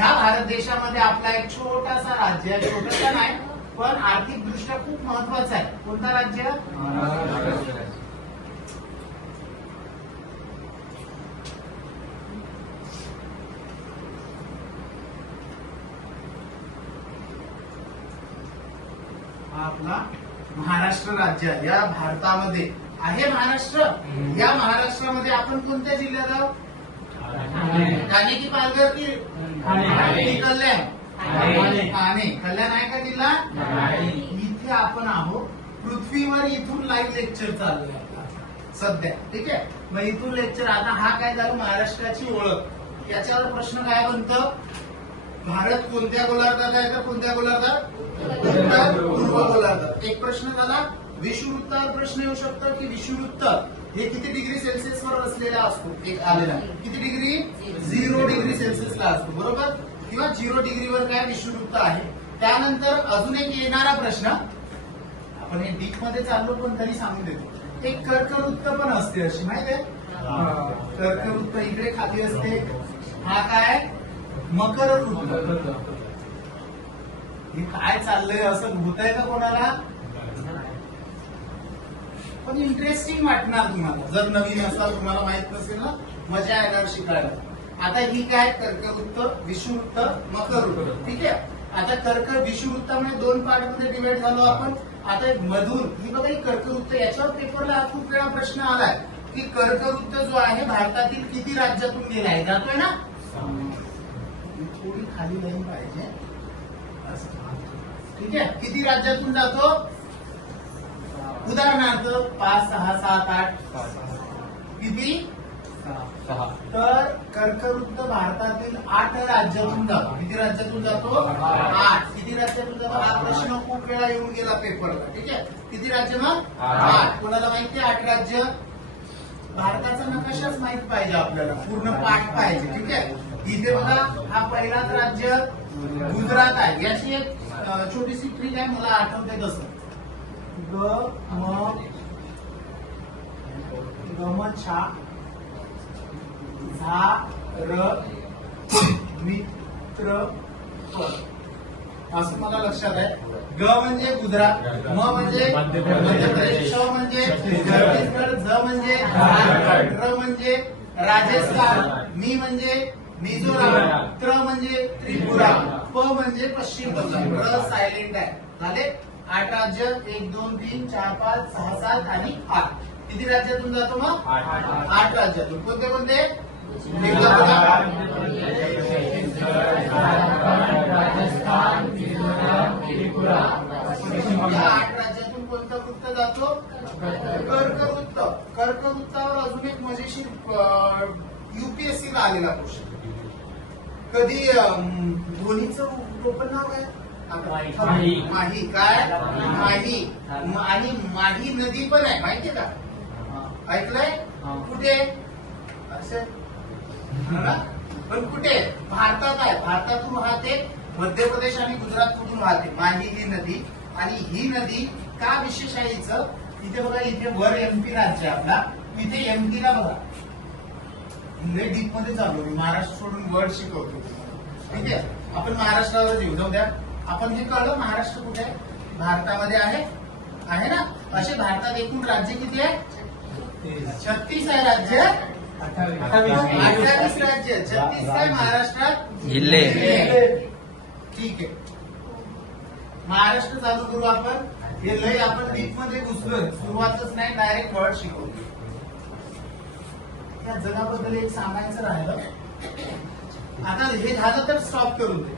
ह्या भारत देशामध्ये आपला एक छोटासा राज्य आहे, छोटासा नाही पण आर्थिक दृष्ट्या खूप महत्वाचा आहे. कोणता राज्य? हा आपला महाराष्ट्र राज्य आहे. या भारतामध्ये आहे महाराष्ट्र. या महाराष्ट्रामध्ये आपण कोणत्या जिल्ह्यात आहोत? ठाणे की पालघर की कल्याण? ठाणे. कल्याण आहे का जिल्हा? इथे आपण आहोत. पृथ्वीवर इथून लाईव्ह लेक्चर चालू आहे सध्या. ठीक आहे. मग इथून लेक्चर. आता हा काय झालं? महाराष्ट्राची ओळख. याच्यावर प्रश्न काय बनतं? भारत कोणत्या गोलार्धात आहे तर कोणत्या गोलार्धात? उत्तर पूर्व गोलार्धात. एक प्रश्न झाला. विषुववृत्तावर प्रश्न येऊ शकतो की विषुववृत्त हे किती डिग्री सेल्सिअस वर असलेला असतो? एक आलेला किती डिग्री? 0 डिग्री सेल्सिअसला असतो. बरोबर. किंवा 0 डिग्रीवर काय विषुववृत्त आहे. त्यानंतर अजून एक येणारा प्रश्न, आपण हे डीप मध्ये चाललो पण तरी सांगून देतो, एक कर्कवृत्त पण असते अशी, माहिती आहे? कर्कवृत्त इकडे खाली असते. हा काय? मकर वृत्त. हे काय चाललंय असं होतंय का कोणाला? पण इंटरेस्टिंग वाटणार तुम्हाला. जर नवीन असाल, तुम्हाला माहित नसेल ना, मजा येणार शिकायला. आता ही काय? कर्कवृत्त, विषुववृत्त, मकर वृत्त. ठीक आहे. आता विषुववृत्तामध्ये 2 पार्ट मध्ये डिवाइड झालो आपण. आता मधून ही बघा, ही कर्कवृत्त. याच्यावर पेपरला खूप वेळा प्रश्न आलाय की कर्कवृत्त जो आहे भारतातील किती राज्यातून गेलाय? जातोय ना? थोडी खाली लाईन पाहिजे. ठीक आहे. किती राज्यातून जातो? उदाहरणार्थ 5, 6, 7, 8. किती? 6. तर कर्कवृत्त भारतातील 8 राज्यातून जातो. किती राज्यातून जातो? 8. किती राज्यातून जातो? हा प्रश्न खूप वेळा येऊन गेला पेपरला. ठीक आहे. किती राज्य मग? 8. कोणाला माहिती आहे 8 राज्य? भारताचा नकाशाच माहित पाहिजे आपल्याला, पूर्ण पाठ पाहिजे. ठीक आहे. इथे बघा, हा पहिलाच राज्य गुजरात आहे. याची एक छोटीशी ट्रिक आहे, मला आठवते तसं. गमछा मित्र असं मला लक्षात आहे. ग म्हणजे गुजरात, म म्हणजे मध्य प्रदेश, श म्हणजे छत्तीसगड, ज म्हणजे झारखंड, र म्हणजे राजस्थान, मी म्हणजे मिझोराम, त्र म्हणजे त्रिपुरा, प म्हणजे पश्चिम बंगाल. र सायलेंट आहे. झाले 8 राज्य. 1, 2, 3, 4, 5, 6, 7 आणि 8. किती राज्यातून जातो मग? 8 राज्यातून. कोणते कोणते? राजस्थान, मिझोराम, त्रिपुरा. 8 राज्यातून कोणतं वृत्त जातो? कर्कवृत्त. कर्कवृत्तावर अजून एक मजेशीर UPSC ला आलेला क्वेश्चन. कधी धोनीचं टोपण नाव काय? माही. काय? माही. आणि माही नदी पण आहे, माहितीये का? ऐकलंय? कुठे? असं पण कुठे? भारतात आहे. भारतातून वाहते. मध्य प्रदेश आणि गुजरात मधून वाहते माही ही नदी. आणि ही नदी का विशेष आहे हिचं? इथे बघा, इथे वर MP राज्य आपला. इथे MP ला बघा, डीप मध्ये चालू. महाराष्ट्र सोडून वर्ड शिकवतो. ठीक आहे. आपण महाराष्ट्रावर येऊ. जाऊ द्या. आपण हे कळलं महाराष्ट्र कुठे आहे? भारतामध्ये आहे ना? असे भारतात एकूण राज्य किती आहे? 36 आहे राज्य. 28 राज्य. 36 काय महाराष्ट्रात जिल्हे. ठीक आहे. महाराष्ट्र चालू करू आपण. हे लय आपण डीप मध्ये घुसलोय. सुरुवातच नाही, डायरेक्ट वर्ड शिकवतो. या जगाबद्दल एक सांगायचं राहिलं. आता हे झालं तर स्टॉप करून दे.